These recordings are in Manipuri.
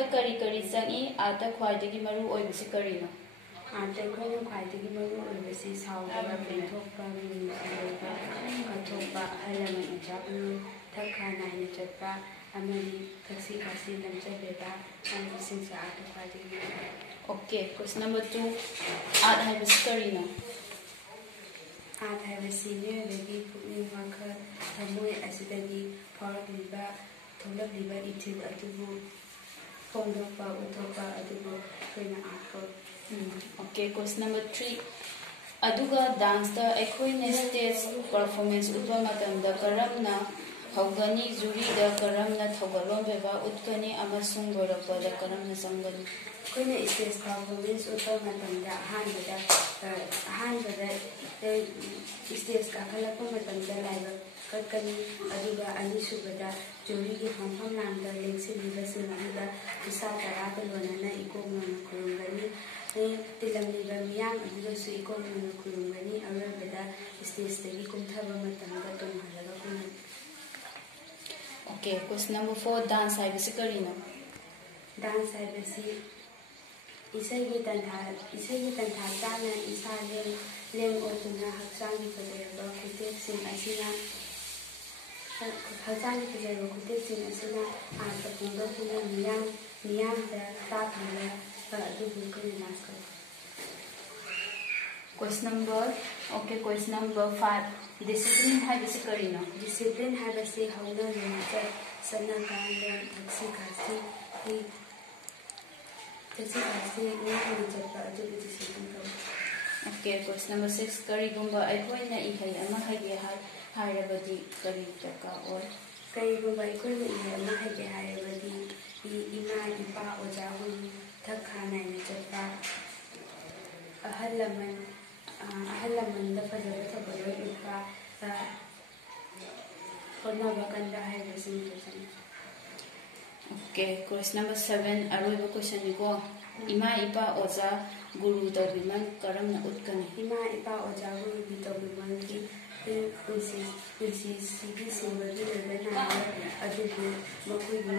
आर्ट करी करी चंगी आर्ट ख्वाइदगी मरु ओइबसी करिनो आर्ट अखोइना ख्वाइदगी मरु ओइबसी साउदबा पेंथोकपा मिनुसलैबा कथोकपा हलमन अजाबनु थखा नाइना चटपा अमरी थक्सी खासी लमचलेबा अनबिसिंगसे आर्ट ख्वाइदगी ओके क्वेश्चन नंबर 2 आर्ट हाइबसी करिनो आर्ट हाइबसी मियोबगी पुकनिंग वाखल थमोय असिदगी फावरक्लिबा थोलक्लिबा इथिल अदुबु फोंदोकपा उथोकपा अदुबु कोइना आर्ट को ओके क्वेश्चन नंबर 3 अदुगा डांस दा एखोइने स्टेज परफॉर्मेंस उतवा मतमदा करमना हौगनी जूरी दा करमना थौगलोंबेबा उतकनी अमसुंग गोरपदा करमना संगनी कोइना स्टेज परफॉर्मेंस उतवा मतमदा हानबदा स्टेज का खलपा मतमदा लाइव कटकनी अदुगा अनिसुबदा जूरी की फंफम नामदा लेंसिलिबसिन अदुगा इसा तराबा लोनना इकोमना खुरुंगनी तिलमलिबा मियाम अदुगसु इकोमना खुरुंगनी अरबदा स्टेज तगी कुमथबा मतमदा तोंहलगा कुन ओके क्वेश्चन नंबर 4 डांस हाइबसी करिनो डांस हाइबसी इसेगी तंथा चाना इसा लेम ओतुना हक्सांगी फजेरबा खुतेक्सिंग असिना हक्सांगी फजेरबा खुतेक्सिंग असिना आर्ट पुंगोकुना मियाम दा ताखला अदुबु करिना स्क क्वेश्चन नंबर 5 डिसिप्लिन हाइबसी करिनो डिसिप्लिन हाइबसी हौना लेमचा सना कांदा थक्सी खासी नाहनि चटपा अदुबु डिसिप्लिन को ओके क्वेश्चन नंबर 6 करिगुंबा अखोइना इहै अमा हाइगे हाइरबदी करि तका और करिगुंबा अखोइना इहै अमा हाइगे हाइरबदी इमा इपा ओजा गुरु थखा नाइना चटपा अहलमन दा फजबा थबलो इपा होनबा कंदा हाइबसी क्वेश्चन ओके क्वेश्चन नंबर 7 अरोइबा क्वेश्चन निको इमा इपा ओजा गुरु तौबिमन करमना उतकनी इमा इपा ओजा गुरु बि तौबिमन की पुंसी सिबी सिंबगी लेबना अदुबु मखुइबु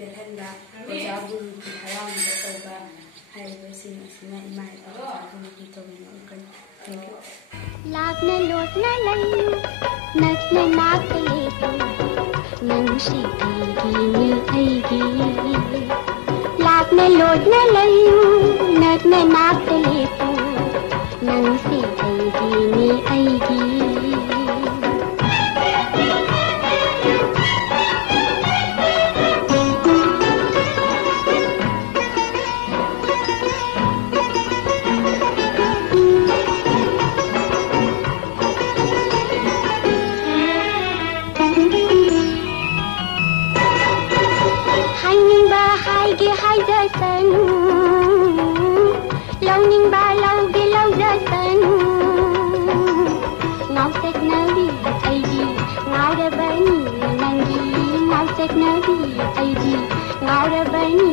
बेहनदा ओजा गुरु की हरामदा तौबा हाइबसी असना इमा इपा ओजा गुरु बि तौबिमन उतकनी थैंक यू लाखने लोटना लयू नखने नाक लेतू नंशी आईगी लाखने लोटना लयू नखने नाक लेतू नंशी आईगी ngaktani